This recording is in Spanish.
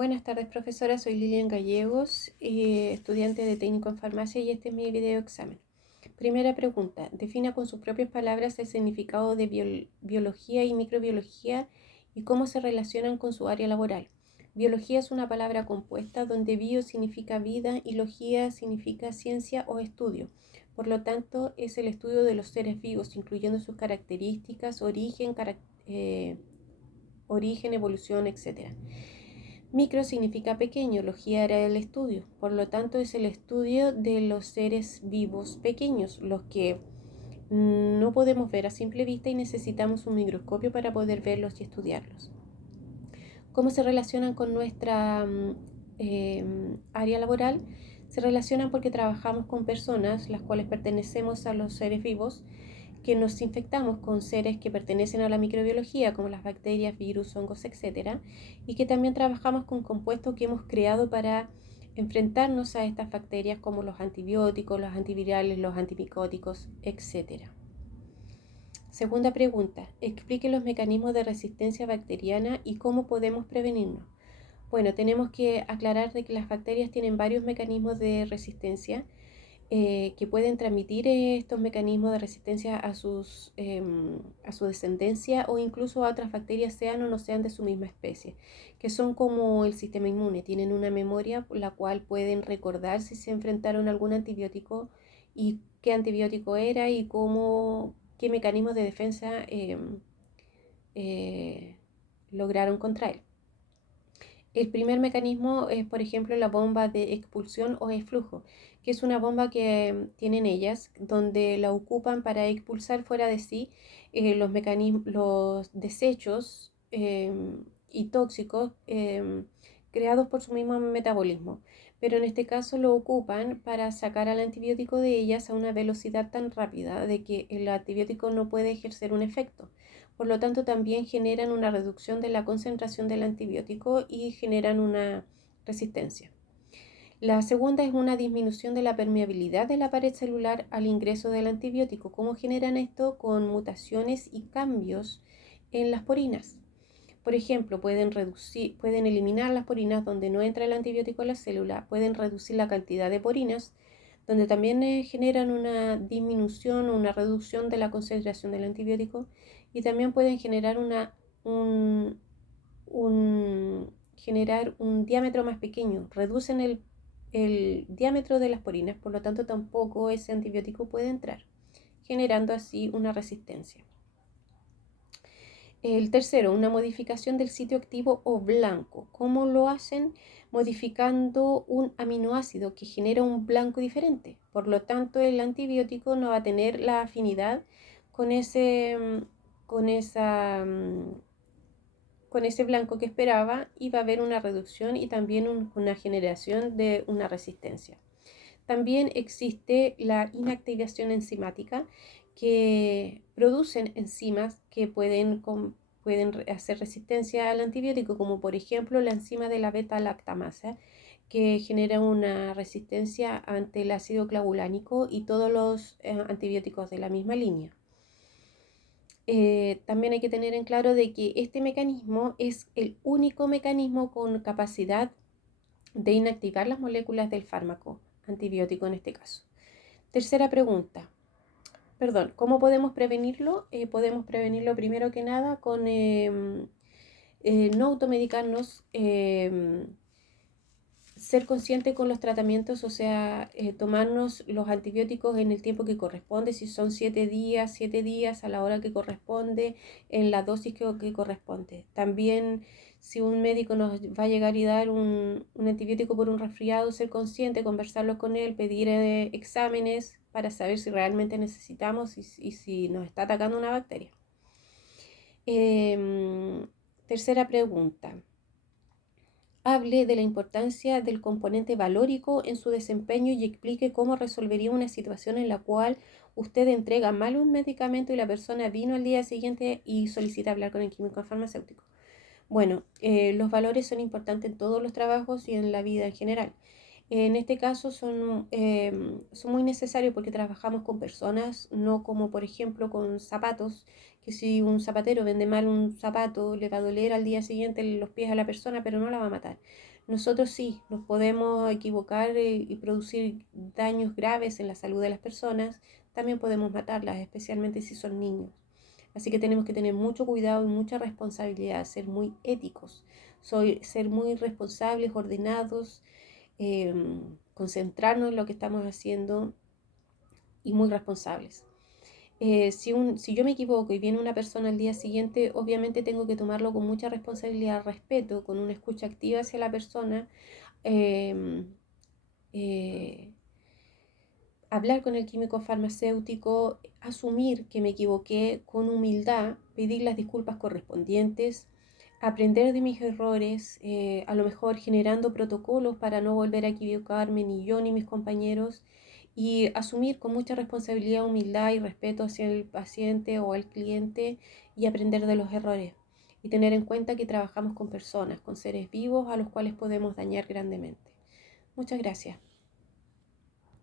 Buenas tardes, profesora. Soy Lilian Gallegos, estudiante de técnico en farmacia y este es mi video examen. Primera pregunta. Defina con sus propias palabras el significado de biología y microbiología y cómo se relacionan con su área laboral. Biología es una palabra compuesta donde bio significa vida y logía significa ciencia o estudio. Por lo tanto, es el estudio de los seres vivos, incluyendo sus características, origen, evolución, etc. Micro significa pequeño, logía era el estudio, por lo tanto es el estudio de los seres vivos pequeños, los que no podemos ver a simple vista y necesitamos un microscopio para poder verlos y estudiarlos. ¿Cómo se relacionan con nuestra área laboral? Se relacionan porque trabajamos con personas, las cuales pertenecemos a los seres vivos, que nos infectamos con seres que pertenecen a la microbiología, como las bacterias, virus, hongos, etc. Y que también trabajamos con compuestos que hemos creado para enfrentarnos a estas bacterias, como los antibióticos, los antivirales, los antimicóticos, etc. Segunda pregunta. Explique los mecanismos de resistencia bacteriana y cómo podemos prevenirnos. Bueno, tenemos que aclarar de que las bacterias tienen varios mecanismos de resistencia que pueden transmitir estos mecanismos de resistencia a su descendencia o incluso a otras bacterias, sean o no sean de su misma especie, que son como el sistema inmune, tienen una memoria la cual pueden recordar si se enfrentaron a algún antibiótico y qué antibiótico era y qué mecanismos de defensa lograron contra él. El primer mecanismo es, por ejemplo, la bomba de expulsión o eflujo, que es una bomba que tienen ellas, donde la ocupan para expulsar fuera de sí los desechos y tóxicos creados por su mismo metabolismo. Pero en este caso lo ocupan para sacar al antibiótico de ellas a una velocidad tan rápida de que el antibiótico no puede ejercer un efecto. Por lo tanto, también generan una reducción de la concentración del antibiótico y generan una resistencia. La segunda es una disminución de la permeabilidad de la pared celular al ingreso del antibiótico. ¿Cómo generan esto? Con mutaciones y cambios en las porinas. Por ejemplo, pueden eliminar las porinas donde no entra el antibiótico a la célula, pueden reducir la cantidad de porinas, donde también generan una disminución o una reducción de la concentración del antibiótico, y también pueden generar generar un diámetro más pequeño, reducen el diámetro de las porinas, por lo tanto tampoco ese antibiótico puede entrar, generando así una resistencia. El tercero, una modificación del sitio activo o blanco. ¿Cómo lo hacen? Modificando un aminoácido que genera un blanco diferente. Por lo tanto, el antibiótico no va a tener la afinidad con ese blanco que esperaba, y va a haber una reducción y también una generación de una resistencia. También existe la inactivación enzimática, que producen enzimas que pueden hacer resistencia al antibiótico, como por ejemplo la enzima de la beta-lactamasa, que genera una resistencia ante el ácido clavulánico y todos los antibióticos de la misma línea. También hay que tener en claro de que este mecanismo es el único mecanismo con capacidad de inactivar las moléculas del fármaco antibiótico en este caso. Tercera pregunta. ¿Cómo podemos prevenirlo? Podemos prevenirlo primero que nada con no automedicarnos, ser consciente con los tratamientos, o sea, tomarnos los antibióticos en el tiempo que corresponde, si son 7 días a la hora que corresponde, en la dosis que corresponde. También, si un médico nos va a llegar y dar un antibiótico por un resfriado, ser consciente, conversarlo con él, pedir exámenes para saber si realmente necesitamos y si nos está atacando una bacteria. Tercera pregunta. Hable de la importancia del componente valórico en su desempeño y explique cómo resolvería una situación en la cual usted entrega mal un medicamento y la persona vino al día siguiente y solicita hablar con el químico farmacéutico. Bueno, los valores son importantes en todos los trabajos y en la vida en general. En este caso son muy necesarios porque trabajamos con personas, no como por ejemplo con zapatos, que si un zapatero vende mal un zapato, le va a doler al día siguiente los pies a la persona, pero no la va a matar. Nosotros sí, nos podemos equivocar y producir daños graves en la salud de las personas, también podemos matarlas, especialmente si son niños. Así que tenemos que tener mucho cuidado y mucha responsabilidad, ser muy éticos, ser muy responsables, ordenados, concentrarnos en lo que estamos haciendo y muy responsables. Si yo me equivoco y viene una persona al día siguiente, obviamente tengo que tomarlo con mucha responsabilidad, respeto, con una escucha activa hacia la persona, eh, eh, hablar con el químico farmacéutico, asumir que me equivoqué con humildad, pedir las disculpas correspondientes, aprender de mis errores, a lo mejor generando protocolos para no volver a equivocarme ni yo ni mis compañeros, y asumir con mucha responsabilidad, humildad y respeto hacia el paciente o al cliente y aprender de los errores. Y tener en cuenta que trabajamos con personas, con seres vivos a los cuales podemos dañar grandemente. Muchas gracias.